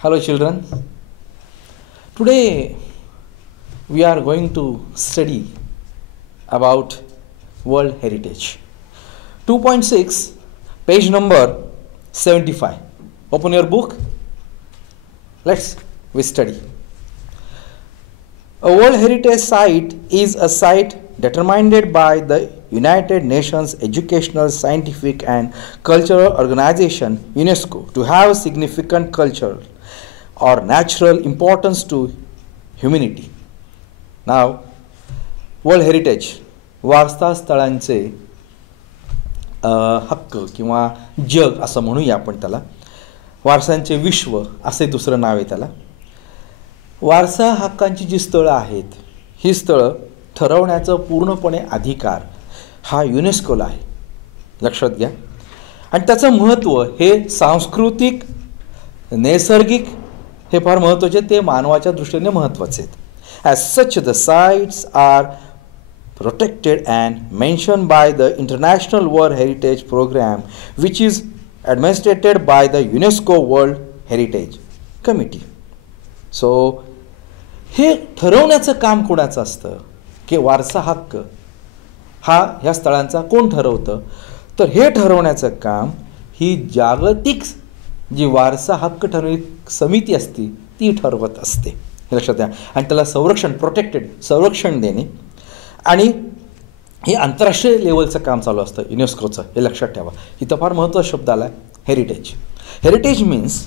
Hello children. Today we are going to study about World Heritage. 2.6 page number 75. Open your book. We study. A World Heritage Site is a site determined by the United Nations Educational, Scientific and Cultural Organization UNESCO to have significant cultural or natural importance to humanity. Now, World Heritage वारसा स्थळांचे हक्क किंवा जग असं म्हणूया आपण त्याला. वारसांचे विश्व असे दुसरं नाव आहे त्याला. वारसा हक्कांची जी स्थळं आहेत ही स्थळं ठरवण्याचा पूर्णपणे अधिकार हा युनेस्कोला आहे, लक्षात घ्या. आणि त्याचं महत्त्व हे सांस्कृतिक, नैसर्गिक हे फार महत्त्वाचे, ते मानवाच्या दृष्टीने महत्त्वाचे आहेत. As such the sites are protected and mentioned by the International World Heritage Program, which is administered by the UNESCO World Heritage Committee. So हे ठरवण्याचं काम कोणाचं असतं की वारसा हक्क हा ह्या स्थळांचा कोण ठरवतं, तर हे ठरवण्याचं काम ही जागतिक जी वारसा हक्क ठरवणारी समिती असते ती ठरवत असते, हे लक्षात घ्या. आणि त्याला संरक्षण, प्रोटेक्टेड संरक्षण देणे, आणि हे आंतरराष्ट्रीय लेवलचं काम चालू असतं युनेस्कोचं, हे लक्षात ठेवा. इथं फार महत्त्वाचा शब्द आला आहे heritage. Heritage means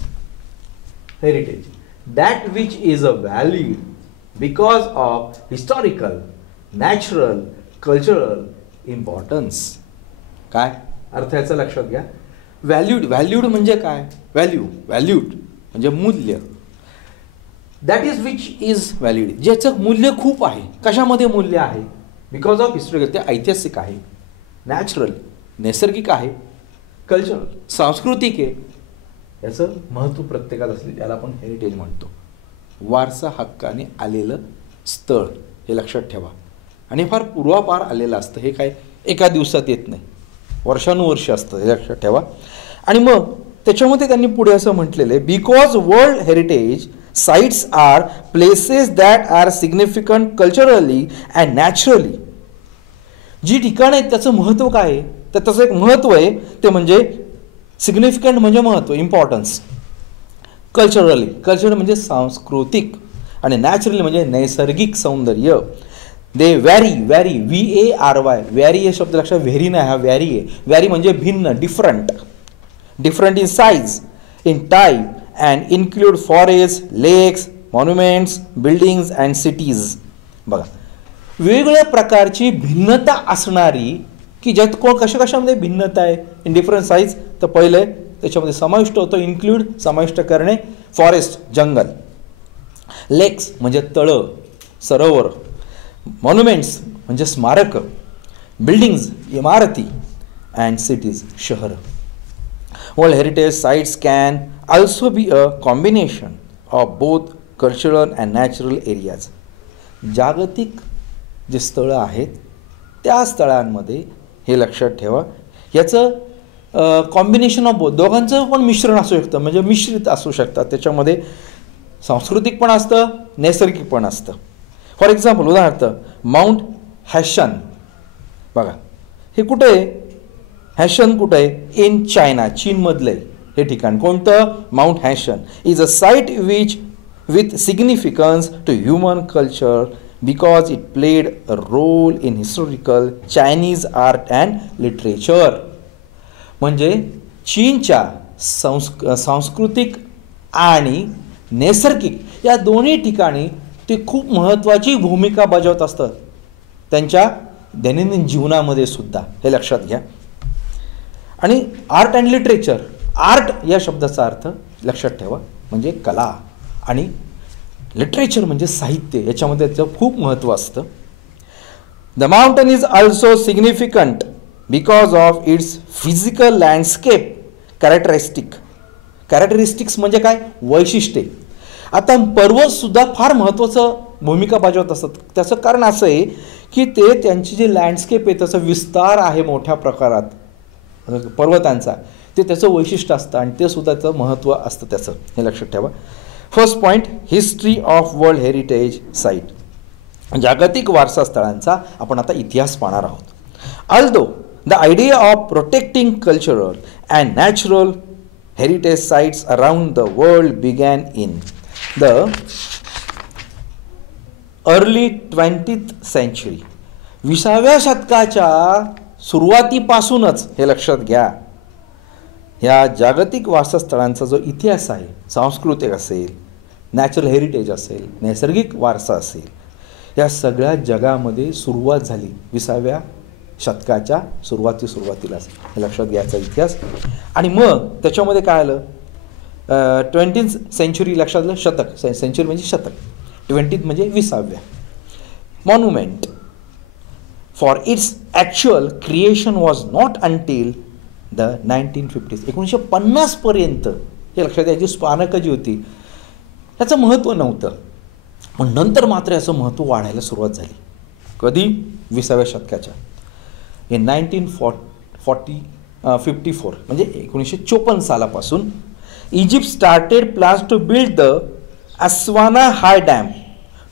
heritage that which is a value because of historical, natural, cultural importance. काय अर्थ याचा लक्षात घ्या. व्हॅल्यूड, व्हॅल्यूड म्हणजे काय? व्हॅल्यूड म्हणजे मूल्य. That is which is valued, ज्याचं मूल्य खूप आहे. कशामध्ये मूल्य आहे? बिकॉज ऑफ हिस्टॉरिकल, ते ऐतिहासिक आहे. नॅचरल, नैसर्गिक आहे. कल्चरल, सांस्कृतिक आहे. याचं महत्त्व प्रत्येकात असले त्याला आपण हेरिटेज म्हणतो. वारसा हक्काने आलेलं स्थळ, हे लक्षात ठेवा. आणि फार पूर्वापार आलेलं असतं, हे काय एका दिवसात येत नाही, वर्षानुवर्ष असतं, हे लक्षात ठेवा. आणि मग त्याच्यामध्ये त्यांनी पुढे असं म्हटलेलं आहे, because world heritage sites are places that are significant culturally and naturally. जी ठिकाणं आहेत त्याचं महत्त्व काय आहे, तर त्याचं एक महत्त्व आहे ते म्हणजे सिग्निफिकंट म्हणजे महत्त्व, इम्पॉर्टन्स. कल्चरली, कल्चर म्हणजे सांस्कृतिक, आणि नॅचरली म्हणजे नैसर्गिक सौंदर्य. दे व्हॅरी, VARY, व्हॅरी हे शब्द लक्षात, व्हेरी नाही, हा व्हॅरी आहे. व्हॅरी म्हणजे भिन्न, different in size, in type, and include forests, lakes, monuments, buildings and cities. बघा, वेगवेगळ्या प्रकारची भिन्नता असणारी, की ज्यात कशामध्ये भिन्नता आहे, इन डिफरंट साईज. तर पहिले त्याच्यामध्ये समाविष्ट होतं इन्क्लूड, समाविष्ट करणे, फॉरेस्ट जंगल, लेक्स म्हणजे तळं, सरोवर, मॉन्युमेंट्स म्हणजे स्मारक, बिल्डिंग्स इमारती, अँड सिटीज शहर. World heritage sites can also be a combination of both cultural and natural areas. जागतिक जे स्थळं आहेत त्या स्थळांमध्ये, हे लक्षात ठेवा, याचं कॉम्बिनेशन ऑफ बोथ, दोघांचं पण मिश्रण असू शकतं, म्हणजे मिश्रित असू शकतात. त्याच्यामध्ये सांस्कृतिक पण असतं, नैसर्गिक पण असतं. फॉर एक्झाम्पल, उदाहरणार्थ माउंट हॅशन. बघा, हे कुठे आहे? हॅशन कुठं आहे? इन चायना, चीनमधलं आहे हे ठिकाण. कोणतं? Mount Huashan is a site with significance to human culture because it played a role in historical Chinese art and literature. म्हणजे चीनच्या सांस्कृतिक आणि नैसर्गिक या दोन्ही ठिकाणी ते खूप महत्त्वाची भूमिका बजावत असतात त्यांच्या दैनंदिन जीवनामध्ये सुद्धा, हे लक्षात घ्या. आणि आर्ट अँड लिटरेचर, आर्ट या शब्दाचा अर्थ लक्षात ठेवा म्हणजे कला, आणि लिटरेचर म्हणजे साहित्य, याच्यामध्ये त्याचं खूप महत्त्व असतं. The mountain is also significant because of its physical landscape characteristics म्हणजे काय? वैशिष्ट्ये. आता पर्वतसुद्धा फार महत्त्वाचं भूमिका बजावत असतात. त्याचं कारण असं आहे की ते त्यांची जे लँडस्केप आहे त्याचा विस्तार आहे मोठ्या प्रकारात, पर्वतांचा, ते त्याचं वैशिष्ट्य असतं आणि ते सुद्धा त्याचं महत्त्व असतं त्याचं, हे लक्षात ठेवा. First point, history of world heritage site. जागतिक वारसा स्थळांचा आपण आता इतिहास पाहणार आहोत. Although the idea of protecting cultural and natural heritage sites around the world begin in the early 20th century. 20व्या शतकाच्या सुरुवातीपासूनच हे लक्षात घ्या, ह्या जागतिक वारसास्थळांचा जो इतिहास आहे, सांस्कृतिक असेल, नॅचरल हेरिटेज असेल, नैसर्गिक वारसा असेल, या सगळ्या जगामध्ये सुरुवात झाली 20व्या शतकाच्या सुरुवातीलाच, हे लक्षात घ्यायचा इतिहास. आणि मग त्याच्यामध्ये काय आलं, 20th century लक्षात आलं, शतक, सेंचुरी म्हणजे शतक, 20th म्हणजे 20व्या. Monument for its actual creation was not until the 1950s. 1950 पर्यंत हे लक्षात याची स्मारकं जी होती याचं महत्त्व नव्हतं, पण नंतर मात्र याचं महत्त्व वाढायला सुरुवात झाली. कधी? 20व्या शतकाच्या, इन 1954 म्हणजे 1954 सालापासून Egypt started plans to build the Aswan high dam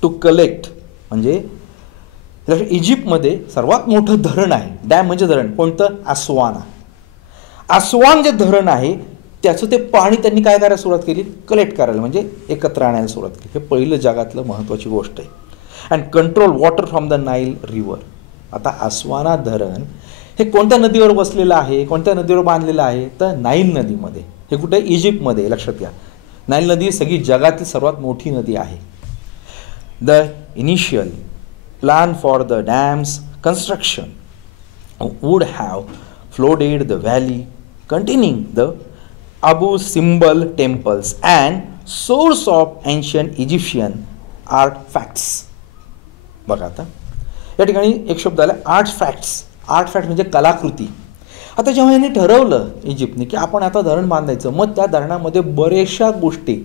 to collect. म्हणजे इजिप्तमध्ये सर्वात मोठं धरण आहे, डॅम म्हणजे धरण कोणतं? अस्वाना. अस्वान जे धरण आहे त्याचं ते पाणी त्यांनी काय करायला सुरुवात केली? कलेक्ट करायला, म्हणजे एकत्र आणायला सुरुवात केली. हे पहिलं जगातलं महत्त्वाची गोष्ट आहे. And control water from the Nile river. आता अस्वाना धरण हे कोणत्या नदीवर बसलेलं आहे, कोणत्या नदीवर बांधलेलं आहे? तर नाईल नदीमध्ये. हे कुठे? इजिप्तमध्ये. लक्षात घ्या, नाईल नदी सगळी जगातील सर्वात मोठी नदी आहे. The initial plan for the dam's construction would have flooded the valley containing the Abu Simbel temples and source of ancient Egyptian artifacts. बघा आता या ठिकाणी एक शब्द आला, आर्टफॅक्ट्स. आर्टफॅक्ट म्हणजे कलाकृती. आता जेव्हा यांनी ठरवलं इजिप्तने की आपण आता धरण बांधायचं, मग त्या धरणामध्ये बऱ्याचशा गोष्टी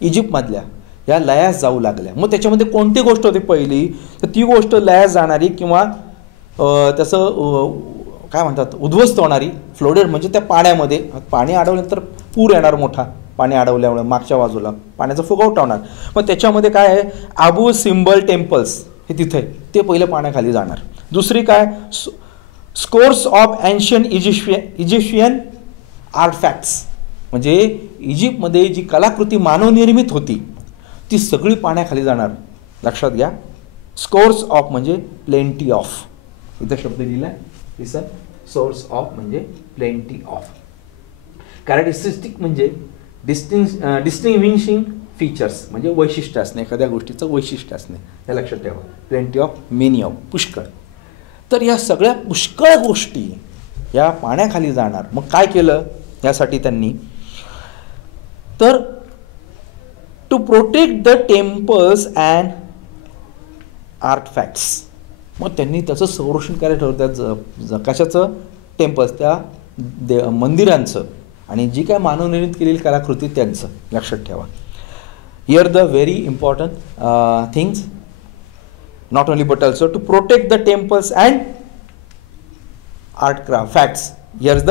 इजिप्तमधल्या या लयास जाऊ लागल्या. मग त्याच्यामध्ये कोणती गोष्ट होती पहिली? तर ती गोष्ट लयास जाणारी किंवा त्याचं काय म्हणतात, उद्ध्वस्त होणारी. फ्लोडेड म्हणजे त्या पाण्यामध्ये पाणी अडवल्यानंतर पूर येणार मोठा, पाणी अडवल्यामुळे मागच्या बाजूला पाण्याचा फुगवटा होणार. मग त्याच्यामध्ये काय आहे? आबू सिम्बल टेम्पल्स हे तिथे, ते पहिलं पाण्याखाली जाणार. दुसरी काय? स्कोर्स ऑफ एन्शियंट इजिप्शियन आर्टफॅक्ट्स, म्हणजे इजिप्तमध्ये जी कलाकृती मानवनिर्मित होती ती सगळी पाण्याखाली जाणार. लक्षात घ्या, स्कोर्स ऑफ म्हणजे प्लेंटी ऑफ, इथं शब्द लिहिला आहे. सोर्स ऑफ म्हणजे प्लेंटी ऑफ. कॅरेक्टरिस्टिक म्हणजे डिस्टिंग्विशिंग फीचर्स म्हणजे वैशिष्ट्य असणे, एखाद्या गोष्टीचं वैशिष्ट्य असणे, हे लक्षात ठेवा. प्लेंटी ऑफ, मेनी ऑफ, पुष्कळ. तर या सगळ्या पुष्कळ गोष्टी या पाण्याखाली जाणार. मग काय केलं यासाठी त्यांनी? तर to protect the temples and artefacts. मग त्यांनी त्याचं संरक्षण करायला ठरवलं. त्या कशाचं? टेम्पल्स, त्या मंदिरांचं आणि जी काय मानवनिर्मित केलेली कलाकृती त्यांचं. लक्षात ठेवा. Here the very important things, not only but also to protect the temples and artefacts. Here the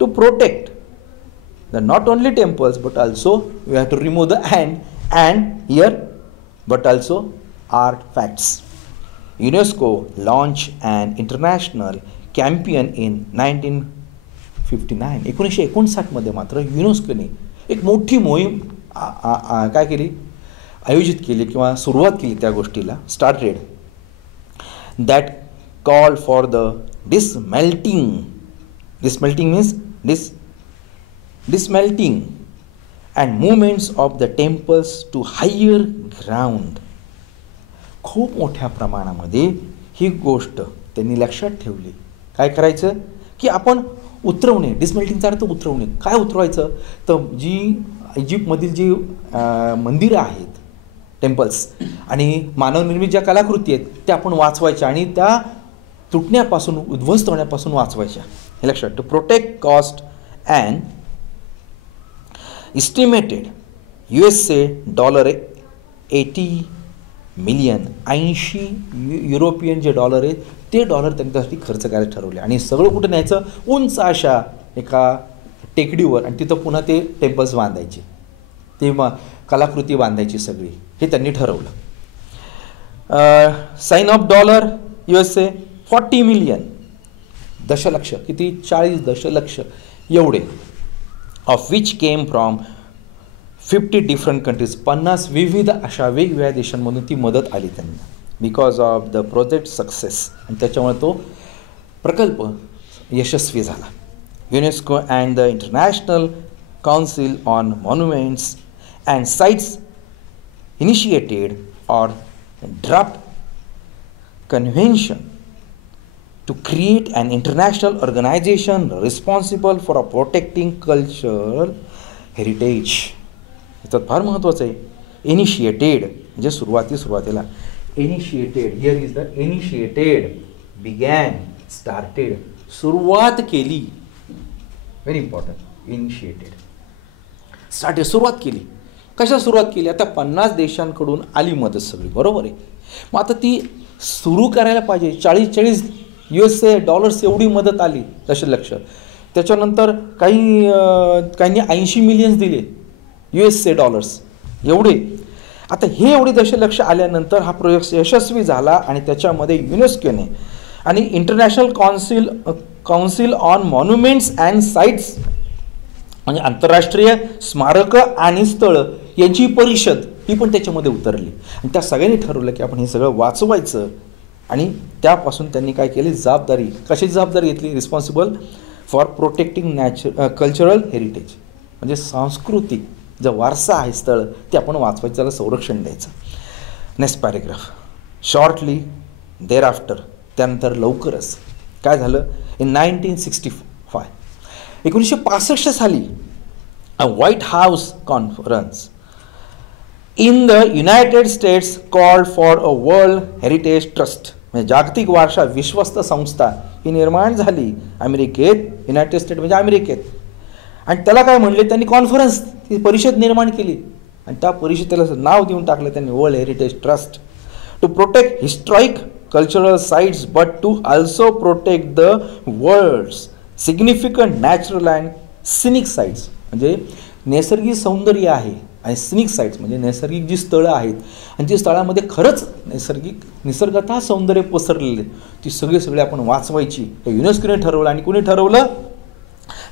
to protect the not only temples but also we have to remove the and here but also artefacts. UNESCO launched an international campaign in 1959. 1959 मात्र युनेस्कोने एक मोठी मोहीम काय केली? आयोजित केली किंवा सुरुवात केली त्या गोष्टीला. Started that call for the dismantling means dismantling and movements of the temples to higher ground. खूप मोठ्या प्रमाणामध्ये ही गोष्ट त्यांनी लक्षात ठेवली. काय करायचं की आपण उतरवणे, डिसमेल्टिंगचा अर्थ उतरवणे. काय उतरवायचं? तर जी इजिप्तमधील जी मंदिरं आहेत, टेम्पल्स आणि मानवनिर्मित ज्या कलाकृती आहेत त्या आपण वाचवायच्या आणि त्या तुटण्यापासून, उद्ध्वस्त होण्यापासून वाचवायच्या. हे लक्षात. To protect cost and estimated $80 million 80 European जे डॉलर आहेत ते डॉलर त्यांनी त्यासाठी खर्च करायला ठरवले. आणि सगळं कुठं न्यायचं, उंच अशा एका टेकडीवर, आणि तिथं पुन्हा ते टेम्पल्स बांधायचे, ते कलाकृती बांधायची सगळी, हे त्यांनी ठरवलं. Sign of dollar USA 40 million, दशलक्ष, किती, 40 दशलक्ष एवढे, of which came from 50 different countries, 50 विविध अशा वेगवेगळ्या देशांमधून ती मदत आली त्यांना, because of the project success. आणि त्याच्यामुळे तो प्रकल्प यशस्वी झाला. UNESCO and the international council on monuments and sites initiated or draft convention to create an international organization responsible for protecting cultural heritage. याच्यात फार महत्त्वाचं आहे. इनिशिएटेड म्हणजे सुरुवातीला, initiated, here is the initiated, begin, started, सुरुवात केली, very important, initiated, started, सुरुवात केली. कशा सुरुवात केली, आता 50 देशांकडून आली मदत सगळी, बरोबर आहे. मग आता ती सुरू करायला पाहिजे. 40 USA डॉलर्स एवढी मदत आली, दशलक्ष. त्याच्यानंतर काहींनी 80 मिलियन्स दिले USA डॉलर्स एवढे. आता हे एवढे दशलक्ष आल्यानंतर हा प्रोजेक्ट यशस्वी झाला. आणि त्याच्यामध्ये युनेस्कोने आणि international council on monuments and sites, म्हणजे आंतरराष्ट्रीय स्मारकं आणि स्थळं यांची परिषद, ही पण त्याच्यामध्ये उतरली. आणि त्या सगळ्यांनी ठरवलं की आपण हे सगळं वाचवायचं. आणि त्यापासून त्यांनी काय केली, जबाबदारी, कशाची जबाबदारी घेतली, responsible for protecting cultural heritage, म्हणजे सांस्कृतिक जो वारसा आहे, स्थळ, ते आपण वाचवायचं, त्याला संरक्षण द्यायचं. Next paragraph. Shortly thereafter, त्यानंतर लवकरच काय झालं, इन 1965, 1965 साली, a White House conference in the United States called for a world heritage trust, म्हणजे जागतिक वारसा विश्वस्त संस्था ही निर्माण झाली अमेरिकेत. युनायटेड स्टेट म्हणजे अमेरिकेत. आणि त्याला काय म्हणले त्यांनी, कॉन्फरन्स, ती परिषद निर्माण केली. आणि त्या परिषदेला नाव देऊन टाकलं त्यांनी world heritage trust, to protect historic cultural sites but to also protect the world's significant natural and scenic sites, म्हणजे नैसर्गिक सौंदर्य आहे आणि सिनिक साइट्स म्हणजे नैसर्गिक जी स्थळं आहेत आणि जी स्थळामध्ये खरंच निसर्गतः सौंदर्य पसरलेले, ती सगळी आपण वाचवायची, हे युनेस्कोने ठरवलं. आणि कुणी ठरवलं,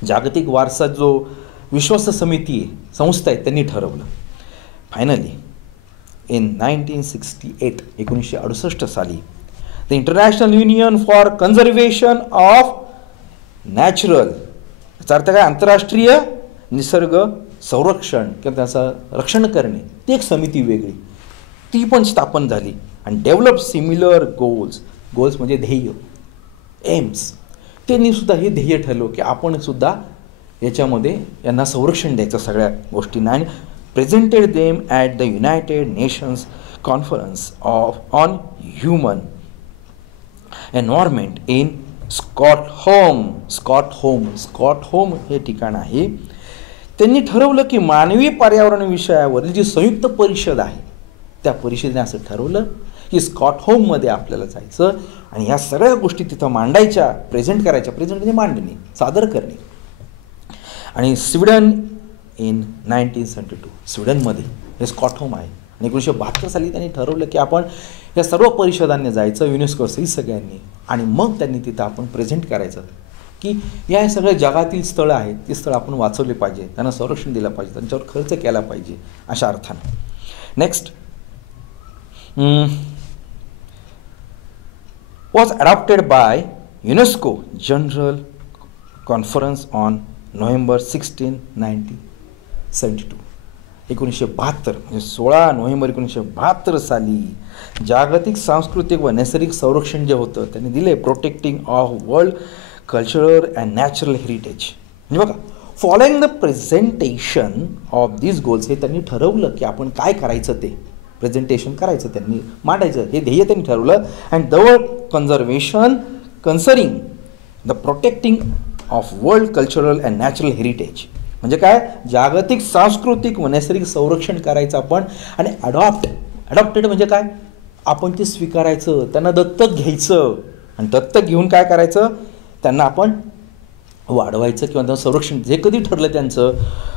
जागतिक वारसा जो विश्वस्त समिती आहे, संस्था आहे, त्यांनी ठरवलं. फायनली इन 1968, 1968 साली, the international union for conservation of natural, याचा अर्थ काय, आंतरराष्ट्रीय निसर्ग संरक्षण किंवा त्याचं रक्षण करणे, ती एक समिती वेगळी, ती पण स्थापन झाली. आणि डेव्हलप सिमिलर गोल्स म्हणजे ध्येय, एम्स, त्यांनी सुद्धा हे ध्येय ठरवलं की आपण सुद्धा याच्यामध्ये यांना संरक्षण द्यायचं सगळ्या गोष्टींना. आणि presented them at the United Nations conference on human environment in Stockholm हे ठिकाण आहे. त्यांनी ठरवलं की मानवी पर्यावरण विषयावरील जी संयुक्त परिषद आहे, त्या परिषदेने असं ठरवलं की स्कॉटहोममध्ये आपल्याला जायचं आणि ह्या सगळ्या गोष्टी तिथं मांडायच्या, प्रेझेंट करायच्या. प्रेझेंट म्हणजे मांडणे, सादर करणे. आणि स्वीडन इन 1972, स्वीडनमध्ये हे स्कॉटहोम आहे. आणि 1972 साली त्यांनी ठरवलं की आपण या सर्व परिषदांनी जायचं, युनेस्कोसही सगळ्यांनी, आणि मग त्यांनी तिथं आपण प्रेझेंट करायचं की या सगळ्या जगातील स्थळं आहेत, ती स्थळं आपण वाचवली पाहिजे, त्यांना संरक्षण दिलं पाहिजे, त्यांच्यावर खर्च केला पाहिजे, अशा अर्थानं. Next was adopted by UNESCO General Conference on November 16, 1972. 1972 म्हणजे 16 नोव्हेंबर 1972 साली जागतिक सांस्कृतिक व नैसर्गिक संरक्षण जे होतं त्यांनी दिले, protecting of world cultural and natural heritage. म्हणजे बघा, following the presentation of this goals, हे त्यांनी ठरवलं की आपण काय करायचं, ते प्रेझेंटेशन करायचं, त्यांनी मांडायचं, हे ध्येय त्यांनी ठरवलं. And the conservation concerning the protecting of world cultural and natural heritage, म्हणजे काय, जागतिक सांस्कृतिक व नैसर्गिक संरक्षण करायचं आपण. आणि अडॉप्टेड म्हणजे काय, आपण ते स्वीकारायचं, त्यांना दत्तक घ्यायचं आणि दत्तक घेऊन काय करायचं, त्यांना आपण वाढवायचं किंवा त्यांना संरक्षण. जे कधी ठरलं त्यांचं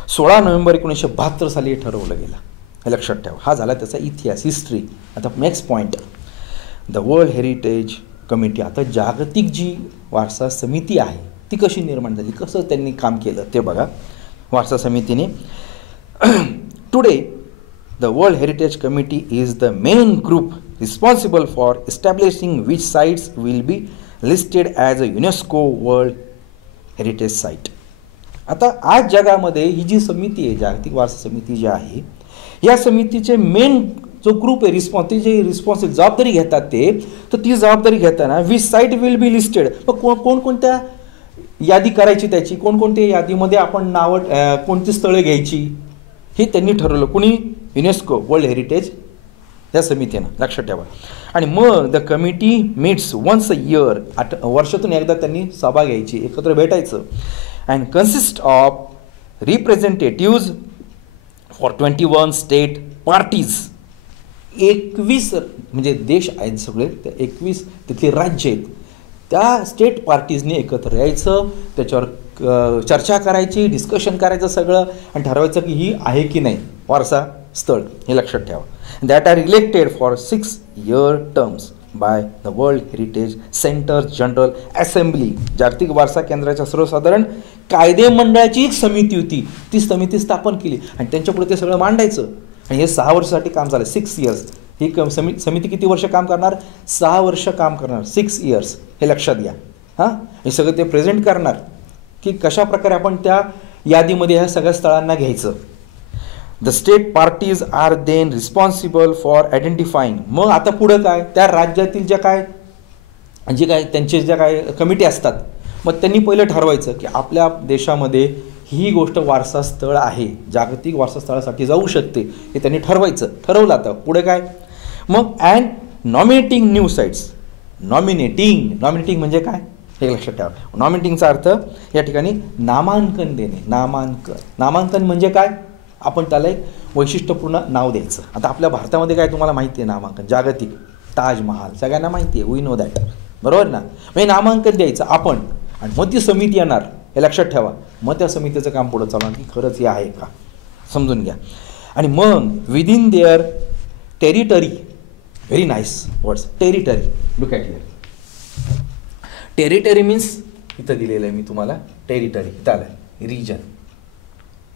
16 नोव्हेंबर 1972 साली ठरवलं गेलं, हे लक्षात ठेवा. हा झाला त्याचा इतिहास, हिस्ट्री. आता next point, the world heritage committee. आता जागतिक जी वारसा समिती आहे ती कशी निर्माण झाली, कसं त्यांनी काम केलं ते बघा. वारसा समितीने today the world heritage committee is the main group responsible for establishing which sites will be listed as a UNESCO world heritage site. आता आज जगामध्ये ही जी समिती आहे, जागतिक वारसा समिती जी आहे, या समितीचे मेन जो ग्रुप आहे ते जे जबाबदारी घेतात ते, तर ती जबाबदारी घेताना which site will be listed, मग कोणकोणत्या यादी करायची त्याची, कोणकोणत्या यादीमध्ये आपण नावं, कोणती स्थळे घ्यायची, हे त्यांनी ठरवलं. कुणी? युनेस्को वर्ल्ड हेरिटेज या समितीनं, लक्षात ठेवा. आणि मग the committee meets once a year, वर्षातून एकदा त्यांनी सभा घ्यायची, एकत्र भेटायचं. And consist of representatives for 21 state parties. 21 म्हणजे देश आहेत सगळे, त्या 21 तिथले राज्य आहेत, त्या स्टेट पार्टीजने एकत्र यायचं, त्याच्यावर चर्चा करायची, डिस्कशन करायचं सगळं, आणि ठरवायचं की ही आहे की नाही वारसा स्थळ, हे लक्षात ठेवा. That are elected for 6 year terms by the world heritage centre general assembly. जागतिक वारसा केंद्राच्या सर्वसाधारण कायदे मंडळाची एक समिती होती, ती समिती स्थापन केली आणि त्यांच्यापुढे ते सगळं मांडायचं. आणि हे 6 वर्षासाठी काम झालं, 6 years. ही समिती किती वर्ष काम करणार? 6 वर्ष काम करणार, 6 years, हे लक्षात घ्या. हां, हे सगळं ते प्रेझेंट करणार की कशा प्रकारे आपण त्या यादीमध्ये ह्या सगळ्या स्थळांना घ्यायचं. The state parties are then responsible for identifying. मग आता पुढं काय, त्या राज्यातील जे काय त्यांचे ज्या काय कमिटी असतात, मग त्यांनी पहिलं ठरवायचं की आपल्या देशामध्ये ही गोष्ट वारसा स्थळ आहे, जागतिक वारसा स्थळासाठी जाऊ शकते, हे त्यांनी ठरवलं. आता पुढे काय, मग and nominating new sites. Nominating म्हणजे काय हे लक्षात ठेवा. नॉमिनेटिंगचा अर्थ या ठिकाणी नामांकन देणे. नामांकन म्हणजे काय, आपण त्याला एक वैशिष्ट्यपूर्ण नाव द्यायचं. आता आपल्या भारतामध्ये काय तुम्हाला माहिती आहे, नामांकन जागतिक, ताजमहाल सगळ्यांना माहिती आहे, वी नो दॅट, बरोबर ना. म्हणजे नामांकन द्यायचं आपण, आणि मग ती समिती येणार, हे लक्षात ठेवा. मग त्या समितीचं काम पुढं चालणार की खरंच हे आहे का, समजून घ्या. आणि मग within their territory, very nice words, territory, look at here. Territory means इथं दिलेलं आहे मी तुम्हाला, टेरिटरी इथं आलं, रिजन,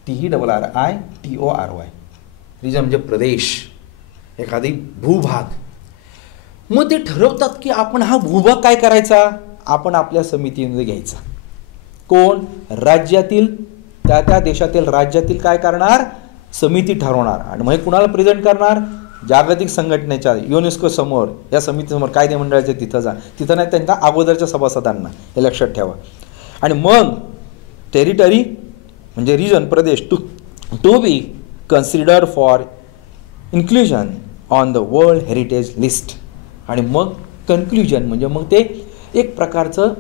TERRITORY. रिजन म्हणजे प्रदेश, एखादी भूभाग. मग ते ठरवतात की आपण हा भूभाग काय करायचा, आपण आपल्या समितीमध्ये घ्यायचा. कोण? राज्यातील, त्या देशातील राज्यातील काय करणार, समिती ठरवणार. आणि मग कुणाला प्रेझेंट करणार, जागतिक संघटनेच्या युनेस्को समोर, या समितीसमोर, कायदे मंडळाच्या तिथं नाही, त्यांच्या अगोदरच्या सभासदांना, हे लक्षात ठेवा. आणि मग टेरिटरी म्हणजे रिजन, प्रदेश, to be considered for inclusion on the world heritage list. आणि मग कन्क्ल्युजन म्हणजे मग ते एक प्रकारचं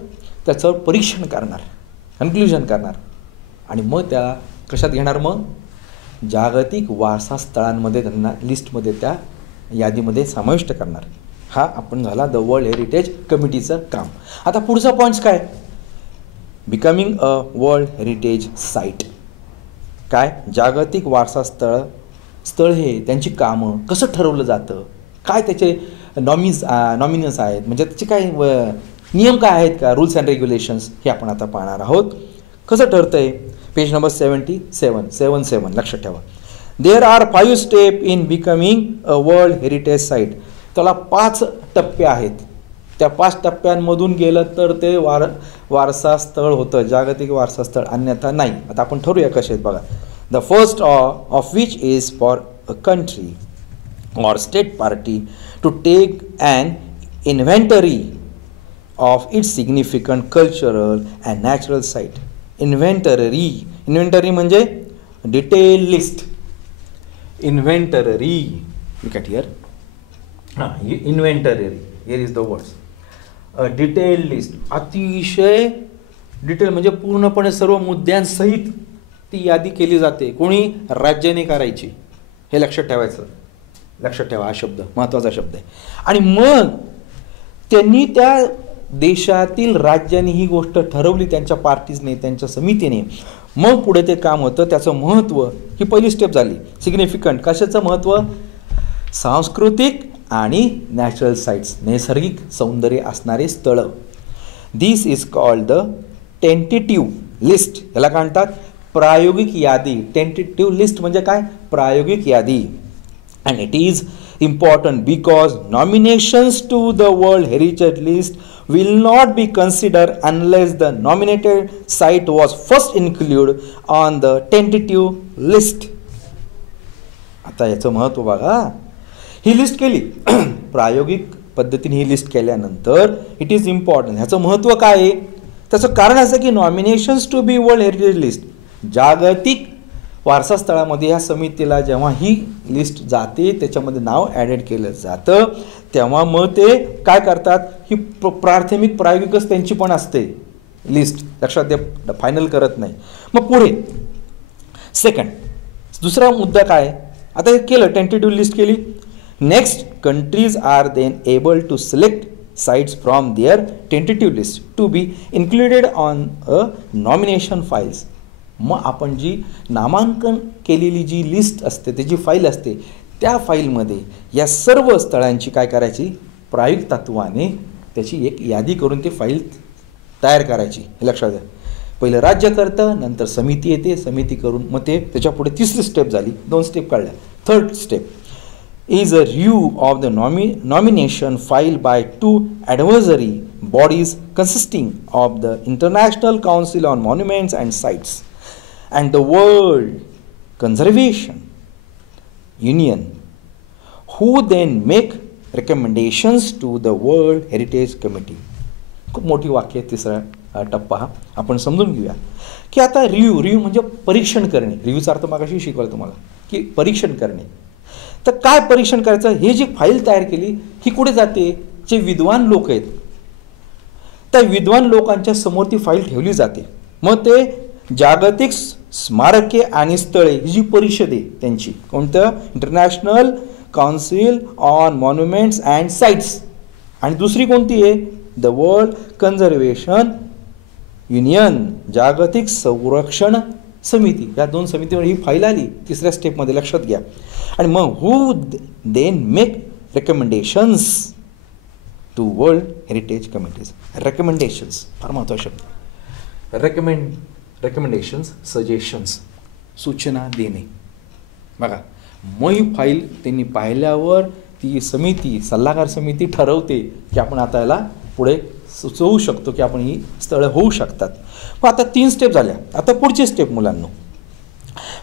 त्याचं परीक्षण करणार, कन्क्ल्युजन करणार, आणि मग त्या कशात घेणार, मग जागतिक वारसा स्थळांमध्ये त्यांना लिस्टमध्ये, त्या यादीमध्ये समाविष्ट करणार. हा आपण झाला द वर्ल्ड हेरिटेज कमिटीचं काम. आता पुढचा पॉईंट्स काय, becoming a world heritage site. काय, जागतिक वारसा स्थळ हे त्यांची कामं कसं ठरवलं जातं, काय त्याचे नॉमिनस आहेत, म्हणजे त्याचे काय नियम काय आहेत का, रूल्स अँड रेग्युलेशन्स, हे आपण आता पाहणार आहोत. कसं ठरतं आहे, पेज नंबर 77 लक्षात ठेवा. There are 5 step in becoming a world heritage site. त्याला 5 टप्पे आहेत. त्या 5 टप्प्यांमधून गेलं तर ते वारसा स्थळ होतं, जागतिक वारसा स्थळ, अन्यथा नाही. आता आपण ठरवूया कसे आहेत बघा. The first of which is for a country or state party to take an inventory of its significant cultural and natural site. Inventory म्हणजे detailed list. Inventory, look at here. Inventory, here is the words. A detailed list, अतिशय detail म्हणजे पूर्णपणे सर्व मुद्द्यांसहित ती यादी केली जाते. कोणी? राज्याने करायची, हे लक्षात ठेवायचं. लक्षात ठेवा, हा शब्द महत्त्वाचा शब्द आहे. आणि मग त्यांनी त्या देशातील राज्यांनी ही गोष्ट ठरवली, त्यांच्या पार्टीजने, त्यांच्या समितीने. मग पुढे ते काम होतं, त्याचं महत्त्व, ही पहिली स्टेप झाली सिग्निफिकंट. कशाचं महत्त्व? सांस्कृतिक आणि नॅचरल साईट्स, नैसर्गिक सौंदर्य असणारे स्थळं. This is called the tentative list. याला काय म्हणतात? प्रायोगिक यादी. टेंटेटिव्ह लिस्ट म्हणजे काय? प्रायोगिक यादी. And it is important because nominations to the World Heritage List will not be considered unless the nominated site was first included on the tentative list. आता याचं महत्त्व बघा. ही लिस्ट केली प्रायोगिक पद्धतीने, ही लिस्ट केल्यानंतर इट इज इम्पॉर्टंट. ह्याचं महत्त्व काय आहे? त्याचं कारण असं की nominations to be world heritage list, जागतिक वारसा स्थळामध्ये या समितीला जेव्हा ही लिस्ट जाते, त्याच्यामध्ये नाव ॲडेड केलं जातं, तेव्हा मग ते काय करतात? ही प्राथमिक प्रायोगिकच त्यांची पण असते लिस्ट, लक्षात द्या, फायनल करत नाही. मग पुढे सेकंड, दुसरा मुद्दा काय? आता हे केलं, टेंटेटिव्ह लिस्ट केली. Next, countries are then able to select sites from their tentative list to be included on a nomination files. मग आपण जी नामांकन केलेली जी लिस्ट असते, त्याची फाईल असते, त्या फाईलमध्ये या सर्व स्थळांची काय करायची? प्रायोगिक तत्वाने त्याची एक यादी करून ते फाईल तयार करायची. हे लक्षात द्या. पहिलं राज्य करतं, नंतर समिती येते, समिती करून मग ते त्याच्यापुढे तिसरी स्टेप झाली, 2 स्टेप काढल्या. Third step is a review of the nomination filed by 2 advisory bodies consisting of the International Council on Monuments and Sites and the World Conservation Union, who then make recommendations to the World Heritage Committee. खूप मोठी वाक्य आहे. तिसरा टप्पा हा आपण समजून घेऊया की आता रिव्ह्यू म्हणजे परीक्षण करणे. रिव्ह्यूचा अर्थ मागाशी शिकवलं तुम्हाला की परीक्षण करणे. तर काय परीक्षण करायचं? हे जी फाईल तयार केली ही कुठे जाते? जे विद्वान लोक आहेत त्या विद्वान लोकांच्या समोर ती फाईल ठेवली जाते. मग ते जागतिक स्मारके आणि स्थळे ही जी परिषद आहे त्यांची, कोणतं? International council on monuments and sites, आणि दुसरी कोणती आहे? द वर्ल्ड कन्झर्वेशन युनियन, जागतिक संरक्षण समिती. या 2 समितीवर ही फाईल आली तिसऱ्या स्टेपमध्ये, लक्षात घ्या. आणि मग who then make recommendations to world heritage committees. Recommendations फार महत्त्वाचा शब्द. रेकमेंडेशन्स, सजेशन्स, सूचना देणे. बघा, मग ही फाईल त्यांनी पाहिल्यावर ती समिती, सल्लागार समिती ठरवते की आपण आता याला पुढे सुचवू शकतो की आपण ही स्थळं होऊ शकतात. मग आता 3 स्टेप झाल्या. आता पुढची स्टेप मुलांनो,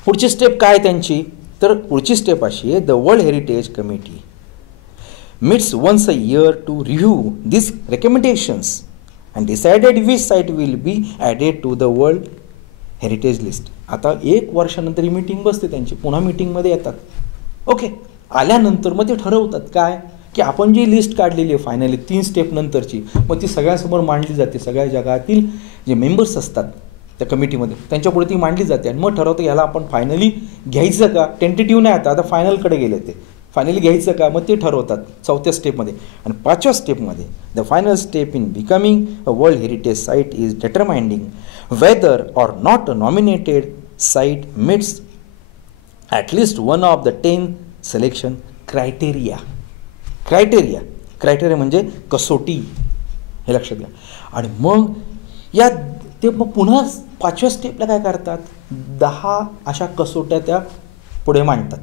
पुढची स्टेप काय त्यांची? तर पुढची स्टेप अशी आहे, the world heritage committee meets once a year to review this recommendations and decided which site will be added to the world heritage list. आता 1 वर्षानंतर ही मीटिंग बसते त्यांची, पुन्हा मीटिंगमध्ये येतात. ओके, आल्यानंतर मग ते ठरवतात काय की आपण जी लिस्ट काढलेली आहे फायनली 3 स्टेप नंतरची, मग ती सगळ्यांसमोर मांडली जाते. सगळ्या जगातील जे मेंबर्स असतात त्या कमिटीमध्ये त्यांच्यापुढे ती मांडली जाते आणि मग ठरवतं ह्याला आपण फायनली घ्यायचं का. टेंटेटिव्ह नाही, आता फायनलकडे गेले ते, फायनली घ्यायचं का, मग ते ठरवतात 4थ्या स्टेपमध्ये. आणि 5व्या स्टेपमध्ये, the final step in becoming a world heritage site is determining whether or not a nominated site meats at least one of the 10 selection criteria. Criteria म्हणजे कसोटी, हे लक्षात घ्या. आणि मग या ते मग पुन्हा 5व्या स्टेपला काय करतात? 10 अशा कसोट्या त्या पुढे मांडतात.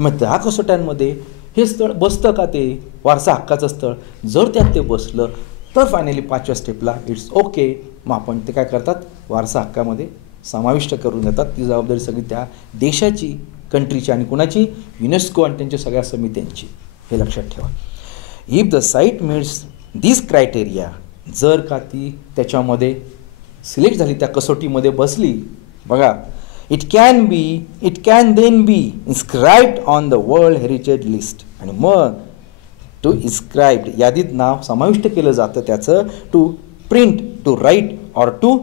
मग त्या कसोट्यांमध्ये हे स्थळ बसतं का, ते वारसा हक्काचं स्थळ, जर त्यात ते बसलं तर फायनली 5व्या स्टेपला इट्स ओके. मग आपण ते काय करतात? वारसा हक्कामध्ये समाविष्ट करून देतात. ती जबाबदारी सगळी त्या देशाची, कंट्रीची आणि कुणाची? युनेस्को आणि त्यांच्या सगळ्या समित्यांची. हे लक्षात ठेवा. If the site meats this criteria, जर का ती त्याच्यामध्ये सिलेक्ट झाली, त्या कसोटीमध्ये बसली, बघा, it can then be inscribed on the world heritage list. आणि मग टू इन्स्क्राईब्ड, यादीत नाव समाविष्ट केलं जातं त्याचं. To print, to write or to,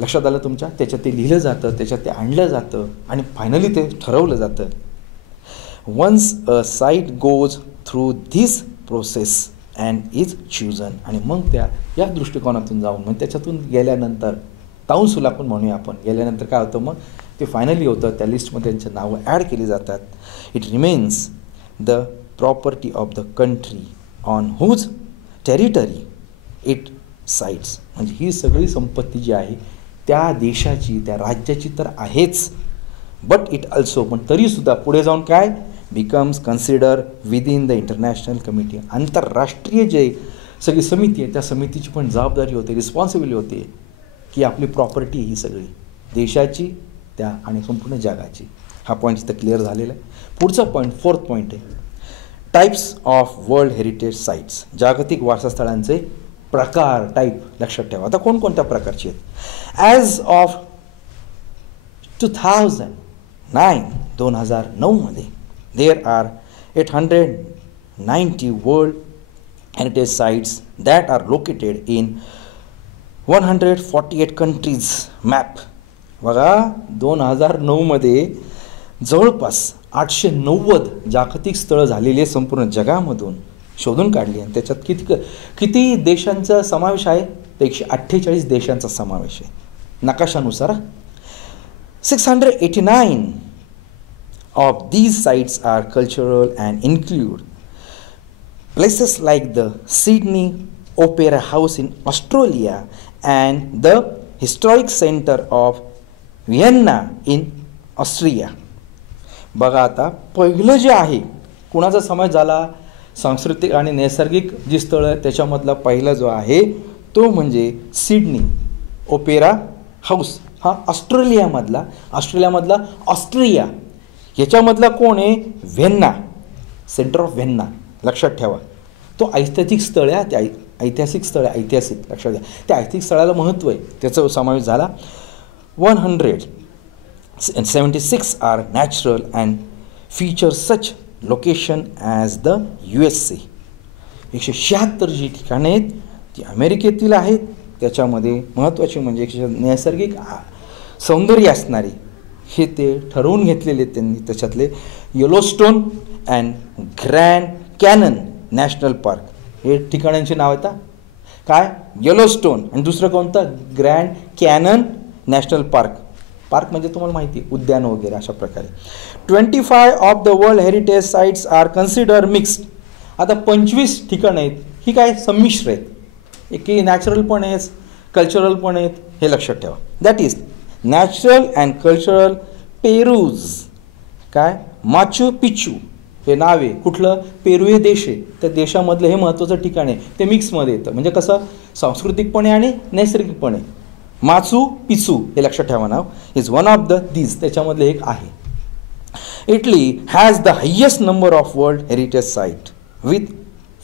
लक्षात आलं तुमच्या, त्याच्यात ते लिहिलं जातं, त्याच्यात ते आणलं जातं आणि फायनली ते ठरवलं जातं. Once a site goes through this process and is chosen. आणि मग या दृष्टिकोनातून जाऊन मग त्याच्यातून गेल्यानंतर ताऊन सुलाखून म्हणूया आपण, गेल्यानंतर काय होतं मग ते फायनली होतं, त्या लिस्टमध्ये त्यांची नावं ॲड केली जातात. It remains the property of the country on whose territory it sites. म्हणजे ही सगळी संपत्ती जी आहे त्या देशाची, त्या राज्याची तर आहेच, बट इट ऑल्सो, पण तरीसुद्धा पुढे जाऊन काय becomes consider within the international committee. आंतरराष्ट्रीय जे सगळी समिती आहे त्या समितीची पण जबाबदारी होते, रिस्पॉन्सिबिलिटी होते की आपली प्रॉपर्टी ही सगळी देशाची त्या आणि संपूर्ण जगाची. हा पॉईंट इथं क्लिअर झालेला आहे. पुढचा पॉईंट, फोर्थ पॉईंट आहे types of world heritage sites. जागतिक वारसास्थळांचे प्रकार, टाईप लक्षात ठेवा. आता कोणकोणत्या प्रकारचे आहेत? As of 2009 there are 890 world heritage sites that are located in 148 countries. Map बघा, 2009 जवळपास 890 जागतिक स्थळं झालेली आहे संपूर्ण जगामधून शोधून काढली. आणि त्याच्यात किती देशांचा समावेश आहे? तर 148 देशांचा समावेश आहे नकाशानुसार. 689 of these sites are cultural and include places like the Sydney Opera House in Australia and the Historic Center of Vienna in Austria. बघा, आता पहिलं जे आहे कुणाचा समावेश झाला? सांस्कृतिक आणि नैसर्गिक जी स्थळं आहेत त्याच्यामधला पहिला जो आहे तो म्हणजे सिडनी ओपेरा हाऊस. हा ऑस्ट्रेलियामधला ऑस्ट्रिया. याच्यामधला कोण आहे? व्हेन्ना, सेंटर ऑफ व्हेन्ना. लक्षात ठेवा, तो ऐतिहासिक स्थळ आहे. त्या ऐतिहासिक स्थळ आहे, ऐतिहासिक लक्षात घ्या. त्या ऐतिहासिक स्थळाला महत्त्व आहे, त्याचा समावेश झाला. 176 are natural and feature such location as the USA. 176 जी ठिकाणं आहेत ती अमेरिकेतील आहेत. त्याच्यामध्ये महत्त्वाची म्हणजे नैसर्गिक सौंदर्य असणारी हे ते ठरवून घेतलेले त्यांनी. त्याच्यातले Yellowstone and Grand Canyon National Park हे ठिकाणांची नाव येतात. काय? येलोस्टोन आणि दुसरं कोणतं? Grand Canyon National Park. Park म्हणजे तुम्हाला माहिती आहे उद्यान वगैरे अशा प्रकारे. 25 of the world heritage sites are consider mixed. आता 25 ठिकाणं आहेत ही काय संमिश्र आहेत, की नॅचरल पण आहेत, कल्चरल पण आहेत, हे लक्षात ठेवा. That is natural and cultural Peru's. काय? माचू पिच्चू हे नाव आहे. कुठलं? पेरू हे देश आहे, त्या देशामधलं हे महत्त्वाचं ठिकाण आहे. ते मिक्समध्ये येतं, म्हणजे कसं सांस्कृतिकपणे आणि नैसर्गिकपणे. माचू पिचू हे लक्षात ठेवा नाव. Is one of the these, त्याच्यामधलं एक आहे. Italy has the highest number of world heritage site with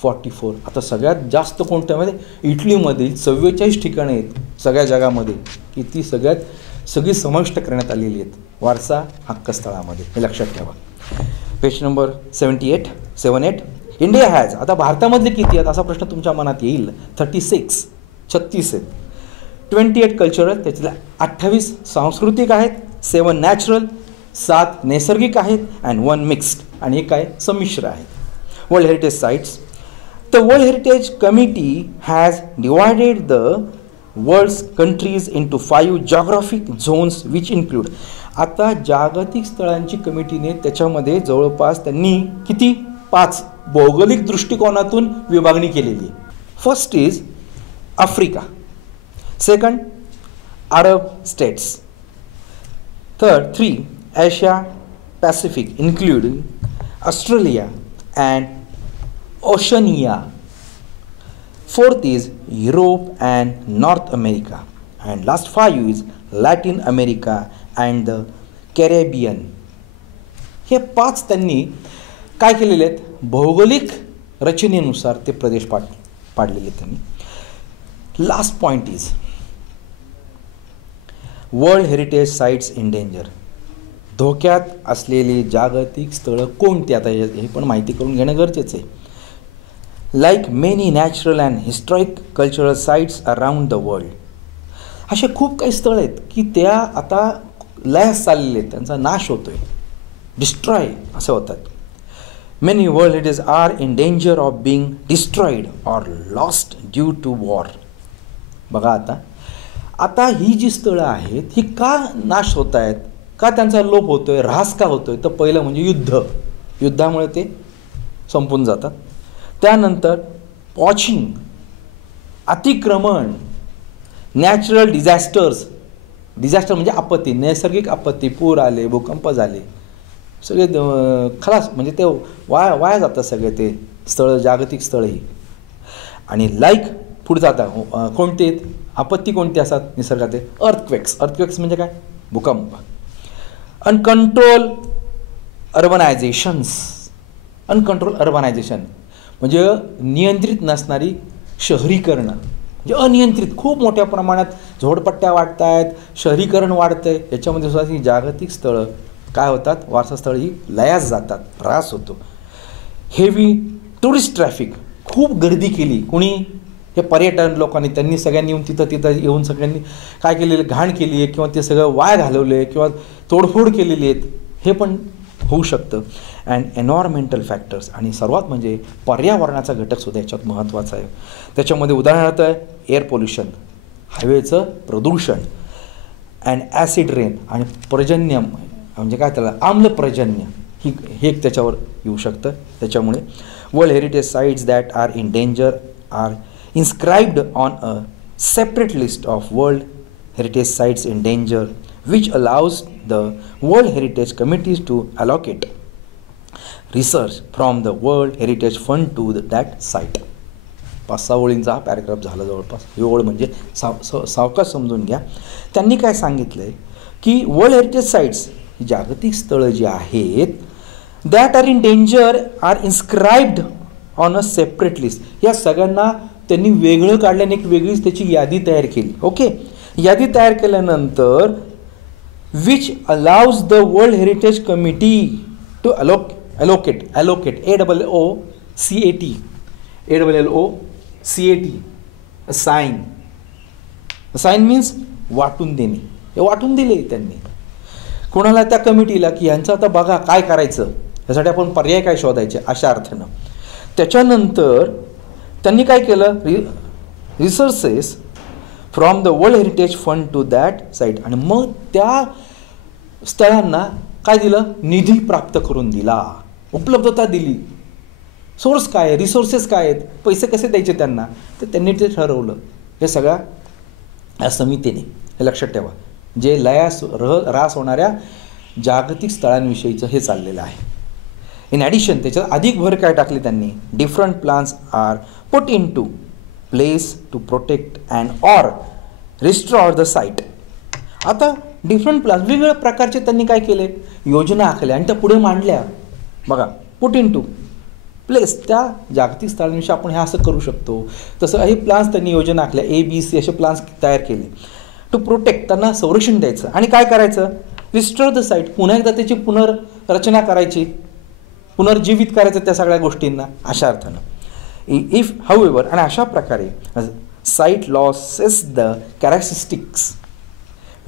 44. आता सगळ्यात जास्त कोणत्यामध्ये? इटलीमधील 44 ठिकाणं आहेत सगळ्या जगामध्ये की ती सगळी समाविष्ट करण्यात आलेली आहेत वारसा हक्क स्थळामध्ये, हे लक्षात ठेवा. Page number 78. India has. आता भारतामधले किती आहेत असा प्रश्न तुमच्या मनात येईल. 36 आहेत. 28 कल्चरल, त्याच्यातल्या 28 सांस्कृतिक आहेत, 7 नॅचरल, 7 नैसर्गिक आहेत अँड 1 मिक्स्ड, आणि एक काय संमिश्र आहेत. World heritage sites. The World Heritage Committee has divided the world's countries into 5 geographic zones which include. आता जागतिक स्थळांची कमिटीने त्याच्यामध्ये जवळपास त्यांनी किती? 5 भौगोलिक दृष्टिकोनातून विभागणी केलेली आहे. First is Africa, second Arab states, third 3 Asia Pacific including Australia and Oceania. Fourth is Europe and North America, and last 5 is Latin America and the Caribbean. हे 5 त्यांनी काय केलेले आहेत? भौगोलिक रचनेनुसार ते प्रदेश पाडलेले त्यांनी. Last point is world heritage sites in danger. धोक्यात असलेली जागतिक स्थळं कोणती? आता हे पण माहिती करून घेणं गरजेचं आहे. Like many natural and historic cultural sites around the world. असे खूप काही स्थळं आहेत की त्या आता लयास चाललेले आहेत, त्यांचा नाश होतो आहे, डिस्ट्रॉय असे होतात. Many World Heritage are in danger of being destroyed or lost due to war. बघा आता ही जी स्थळं आहेत ही का नाश होत आहेत, का त्यांचा लोप होतोय, ऱ्हास का होतोय, तर पहिलं म्हणजे युद्धामुळे ते संपून जातात. त्यानंतर पॉचिंग, अतिक्रमण, नॅचरल डिझॅस्टर म्हणजे आपत्ती, नैसर्गिक आपत्ती, पूर आले, भूकंप झाले, सगळे खलास म्हणजे ते वाया जातात सगळे ते स्थळं, जागतिक स्थळं ही. आणि पुढे जाता कोणते आपत्ती कोणती असतात निसर्गात, अर्थक्वेक्स म्हणजे काय, भूकंप. अनकंट्रोल अर्बनायझेशन म्हणजे नियंत्रित नसणारी शहरीकरण, म्हणजे अनियंत्रित खूप मोठ्या प्रमाणात झोपडपट्ट्या वाढत आहेत, शहरीकरण वाढतं आहे. याच्यामध्ये सुद्धा ही जागतिक स्थळं काय होतात, वारसा स्थळं ही लयास जातात, ऱ्हास होतो. हेवी टुरिस्ट ट्रॅफिक, खूप गर्दी केली कुणी, हे पर्यटन लोकांनी, त्यांनी सगळ्यांनी येऊन तिथं येऊन सगळ्यांनी काय केलेलं, घाण केली आहे किंवा ते सगळं वाया घालवलं आहे किंवा तोडफोड केलेली आहेत, हे पण होऊ शकतं. अँड एन्व्हायरमेंटल फॅक्टर्स, आणि सर्वात म्हणजे पर्यावरणाचा घटकसुद्धा याच्यात महत्त्वाचा आहे. त्याच्यामध्ये उदाहरणार्थ एअर पोल्युशन, हवेचं प्रदूषण, अँड ॲसिड रेन, आणि पर्जन्य म्हणजे काय त्याला आम्लपर्जन्य, हे त्याच्यावर येऊ शकतं. त्याच्यामुळे world heritage sites that are in danger are inscribed on a separate list of World Heritage Sites in danger, which allows the World Heritage Committees to allocate research from the World Heritage Fund to that site. 5-6 ओळींचा हा paragraph झाला जवळपास. ही ओळ म्हणजे सावकाश समजून घ्या. त्यांनी काय सांगितलं आहे की वर्ल्ड हेरिटेज साईट्स, जागतिक स्थळं जी आहेत, that are in danger are inscribed on a separate list. या सगळ्यांना त्यांनी वेगळं काढल्याने एक वेगळीच त्याची यादी तयार केली. ओके, यादी तयार केल्यानंतर which allows the world heritage committee to allocate assign means वाटून देणे. हे वाटून दिले त्यांनी कोणाला, त्या कमिटीला, की यांचं आता बघा काय करायचं, यासाठी आपण पर्याय काय शोधायचे, अशा अर्थानं. त्याच्यानंतर त्यांनी काय केलं, resources from the world heritage fund to that site, आणि मग त्या स्थळांना काय दिलं, निधी प्राप्त करून दिला, उपलब्धता दिली. सोर्स काय आहे, रिसोर्सेस काय आहेत, पैसे कसे द्यायचे त्यांना, तर त्यांनी ते ठरवलं. हे सगळ्या या समितीने, हे लक्षात ठेवा, जे ऱ्हास होणाऱ्या जागतिक स्थळांविषयीचं हे चाललेलं आहे. इन ॲडिशन त्याच्यात अधिक भर काय टाकली त्यांनी, different plans are put in to place to protect and or restore the site. आता डिफरंट प्लान्स, वेगवेगळ्या प्रकारचे त्यांनी काय केले, योजना आखल्या आणि त्या पुढे मांडल्या. बघा, पुट इन टू प्लेस, त्या जागतिक स्थळांविषयी आपण हे असं करू शकतो, तसं हे प्लान्स त्यांनी योजना आखल्या, ABC असे प्लान्स तयार केले. टू प्रोटेक्ट, त्यांना संरक्षण द्यायचं, आणि काय करायचं, रिस्टोर द साईट, पुन्हा एकदा त्याची पुनर्रचना करायची, पुनर्जीवित करायचं त्या सगळ्या गोष्टींना, अशा अर्थानं. इफ हाऊएव्हर, आणि अशा प्रकारे site loses the characteristics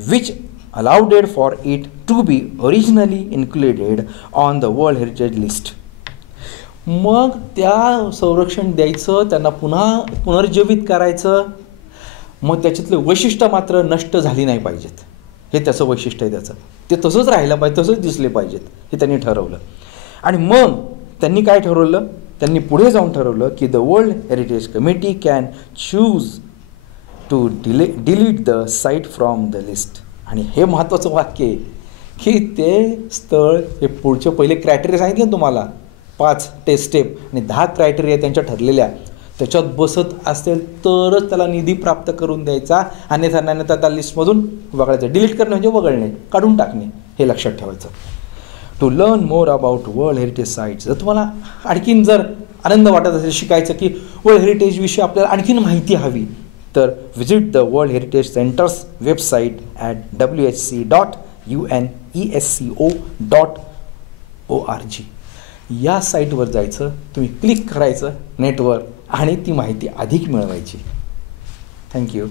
which allowed for it to be originally included on the world heritage list. मग त्या संरक्षण द्यायचं, त्यांना पुन्हा पुनर्जीवित करायचं, मग त्याच्यातले वैशिष्ट्य मात्र नष्ट झाली नाही पाहिजेत, हे त्याचं वैशिष्ट्य आहे त्याचं, ते तसंच राहिलं पाहिजे, तसंच दिसले पाहिजेत, हे त्यांनी ठरवलं. आणि मग त्यांनी काय ठरवलं, त्यांनी पुढे जाऊन ठरवलं की the world heritage committee can choose to delete the site from the list. आणि हे महत्त्वाचं वाक्य आहे की ते स्थळ, हे पुढचे पहिले क्रायटेरिया सांगितले ना तुम्हाला, 5 स्टेप आणि 10 क्रायटेरिया त्यांच्या ठरलेल्या, त्याच्यात बसत असेल तरच त्याला निधी प्राप्त करून द्यायचा, अन्यथा त्या लिस्टमधून वगळायचं. डिलीट करणे म्हणजे वगळणे, काढून टाकणे, हे लक्षात ठेवायचं. To learn more about world heritage sites, जर तुम्हाला आणखीन जर आनंद वाटत असेल शिकायचं की वर्ल्ड हेरिटेजविषयी आपल्याला आणखीन माहिती हवी, तर visit the world heritage centres website at whc.unesco.org. या साईटवर जायचं, तुम्ही क्लिक करायचं नेटवर, आणि ती माहिती अधिक मिळवायची. थँक्यू.